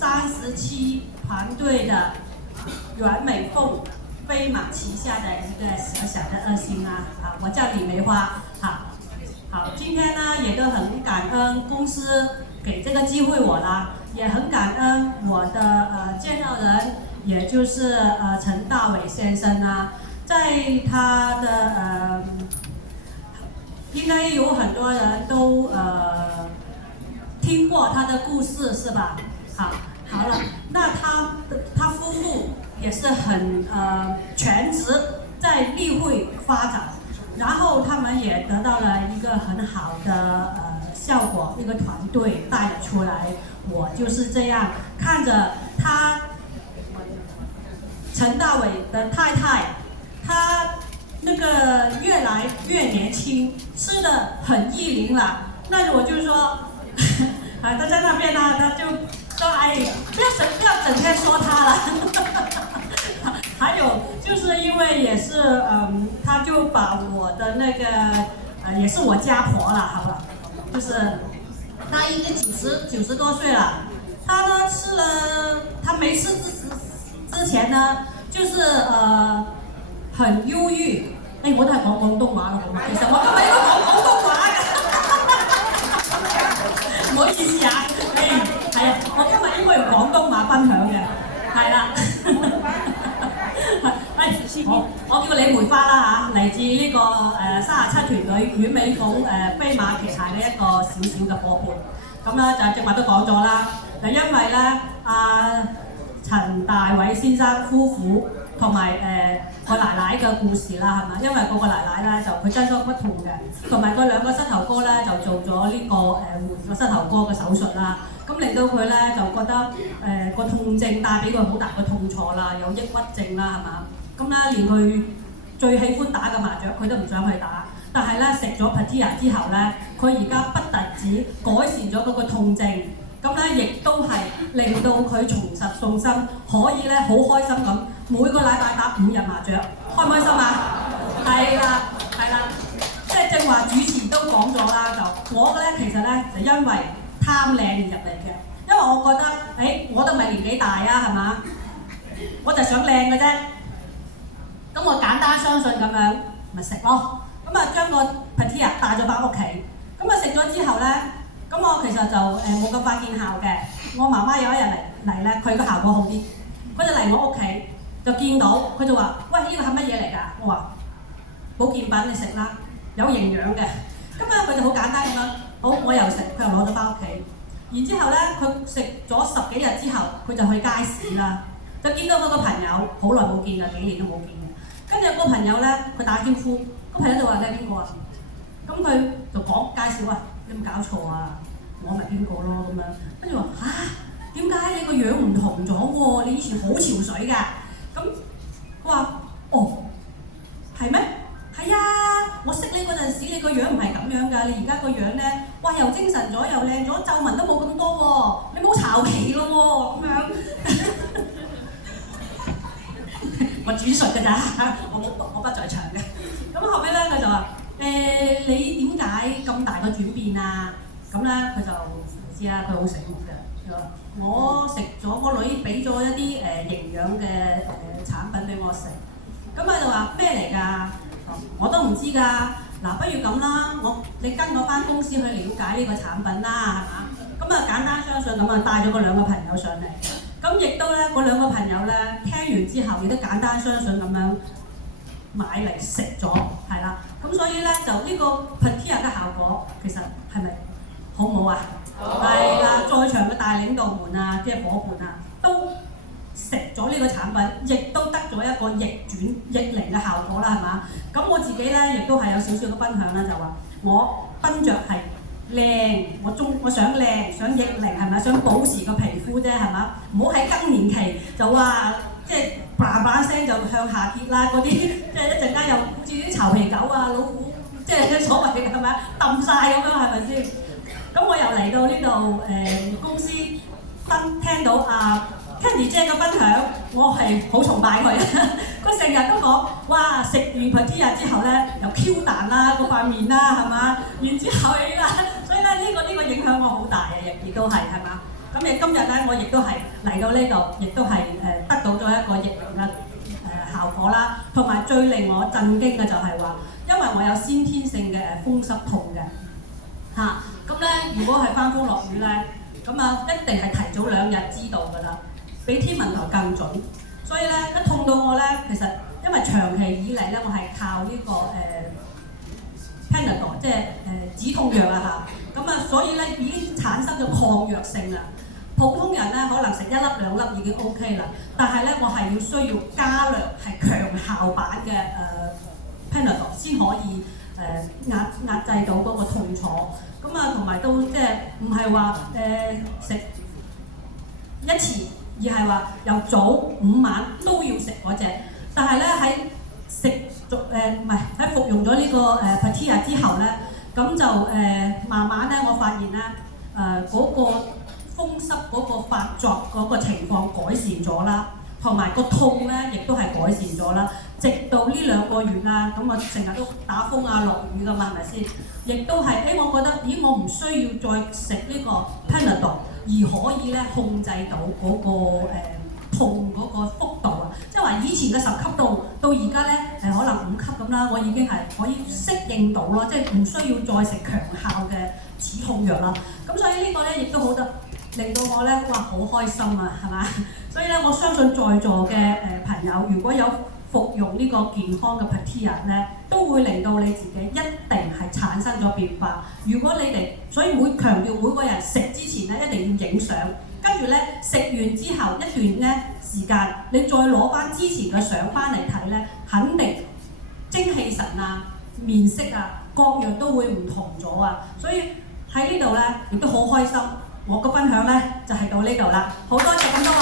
37团队的袁美凤飞马旗下的一个小小的二星我叫李梅花。好，今天呢也都很感恩公司给这个机会我啦，也很感恩我的介绍人，也就是陈大伟先生在他的应该有很多人都听过他的故事是吧？好了，那他夫妇也是很全职在例会发展，然后他们也得到了一个很好的效果，一个团队带了出来。我就是这样看着他陈大伟的太太，他那个越来越年轻，吃的很意龄了。那我就说，他在那边他就说不要整天说他了。还有就是因为也是他就把我的那个也是我家婆了，好不好？就是他应该90多岁了，他呢吃了，他没吃之前呢，就是很憂鬱。我都係講廣東話咯，其實我今日應該講廣東話嘅，唔好意思係我今日應該用廣東話分享嘅，係啦。我叫李梅花啦嚟自呢個37團隊阮美鳳飛馬旗下嘅一個小小嘅夥伴。咁咧就正話都講咗啦，就因為咧陳大偉先生夫婦同埋個奶奶嘅故事啦，係嘛？因為個奶奶咧就佢真骨不痛嘅，同埋佢兩個膝頭哥咧就做咗呢個換個膝頭哥嘅手術啦，咁令到佢咧就覺得個痛症帶俾佢好大嘅痛楚啦，有抑鬱症啦，係嘛？咁咧連佢最喜歡打嘅麻雀佢都唔想去打，但係咧食咗 Patia 之後咧，佢而家不特止改善咗嗰個痛症。咁咧，亦都係令到佢重拾信心，可以咧好開心咁，每個禮拜打5日麻雀，開唔開心啊？係啦，即係正話主持都講咗啦，就我咧其實咧就因為貪靚而入嚟嘅，因為我覺得我都唔係年紀大係嘛，我就想靚嘅啫，咁我簡單相信咁樣咪食咯，咁將個 Patia 帶咗翻屋企，咁食咗之後咧。咁我其實就冇咁快見效嘅。我媽媽有一日嚟咧，佢個效果好啲。佢就嚟我屋企，就見到佢就話：喂，呢個係乜嘢嚟㗎？我話保健品你食啦，有營養嘅。咁佢就好簡單咁樣，好我又食，佢又攞咗翻屋企。然之後咧，佢食咗10幾日之後，佢就去街市啦，就見到佢個朋友，好耐冇見㗎，幾年都冇見嘅。跟住個朋友咧，佢打招呼，個朋友就話：你係邊個啊？咁佢就講介紹你有冇搞錯啊？我咪邊個咯咁樣，跟住話點解你個樣唔同咗喎？你以前好潮水㗎。咁佢話係咩？係啊，我識你嗰陣時，你個樣唔係咁樣㗎，你而家個樣咧，哇又精神咗又靚咗，皺紋都冇咁多喎，你冇巢皮咯喎咁樣。我轉述㗎咋，我不在場嘅。咁後尾咧佢就話。你點解咁大個轉變啊？咁咧佢就唔知啦，佢好醒目嘅。佢話：我食咗我女俾咗一啲營養嘅產品俾我食。咁佢就話咩嚟㗎？我都唔知㗎。嗱，不如咁啦，你跟我翻公司去了解呢個產品啦，係嘛？咁簡單相信咁帶咗嗰2個朋友上嚟。咁亦都咧嗰2個朋友咧聽完之後，亦都簡單相信咁樣買嚟食咗，係啦。咁所以咧就呢個 Patia 嘅效果其實係咪好唔好啊？係啦，在場嘅大領導們即係夥伴都食咗呢個產品，亦都得咗一個逆轉逆齡嘅效果啦，係嘛？咁我自己咧亦都係有少少嘅分享啦，就話我奔着係靚，我想靚，想逆齡係咪？想保持個皮膚啫係嘛？唔好喺更年期就話即係叭叭聲就向下跌啦，嗰啲即係一陣間又好似啲巢皮狗老虎，即係所謂嘅係咪揼晒咁樣係咪先？咁我又嚟到呢度公司聽到Candy 姐嘅分享，我係好崇拜佢。佢成日都講，哇！食完 Patia 之後咧，又 Q 彈啦，嗰塊面啦，係嘛？然之後所以咧呢個影響我好大亦都係嘛？咁亦今日咧，我亦都係嚟到呢度，亦都係得到咗一個疫苗嘅效果啦。同埋最令我震驚嘅就係話，因為我有先天性嘅風濕痛嘅嚇，咁咧如果係翻風落雨咧，咁啊一定係提早2日知道㗎啦，比天文台更準。所以咧一痛到我咧，其實因為長期以嚟咧，我係靠呢個Panadol 即係止痛藥啊嚇，咁啊所以咧已經產生咗抗藥性啦。普通人咧可能食1粒2粒已經 OK 啦，但係咧我係要需要加量係強效版嘅Panadol 先可以壓制到嗰個痛楚。咁啊同埋都即係唔係話食一次，而係話由早午晚都要食嗰隻。但係咧喺唔係喺服用咗呢個Patia 之後咧，咁就慢慢咧我發現咧嗰個風濕嗰個發作嗰個情況改善咗啦，同埋個痛咧亦都係改善咗啦。直到呢2個月啦，咁我成日都打風啊落雨㗎嘛，係咪先？亦都係我覺得我唔需要再食呢個 Panadol， 而可以咧控制到嗰個痛嗰個幅度啊，即係話以前嘅10級度到而家咧可能5級咁啦，我已經係可以適應到咯，即係唔需要再食強效嘅止痛藥啦。咁所以呢個咧亦都好得令到我咧哇好開心啊，係嘛？所以咧我相信在座嘅朋友，如果有服用呢個健康嘅 Patia 咧，都會令到你自己一定係產生咗變化。如果你哋所以會強調每個人食之前咧一定要影相。跟住咧食完之後一段咧時間，你再攞翻之前嘅相翻嚟睇咧，肯定精氣神啊、面色啊各樣都會唔同咗啊！所以喺呢度咧亦都好開心，我嘅分享咧就係到呢度啦，好多謝咁多位。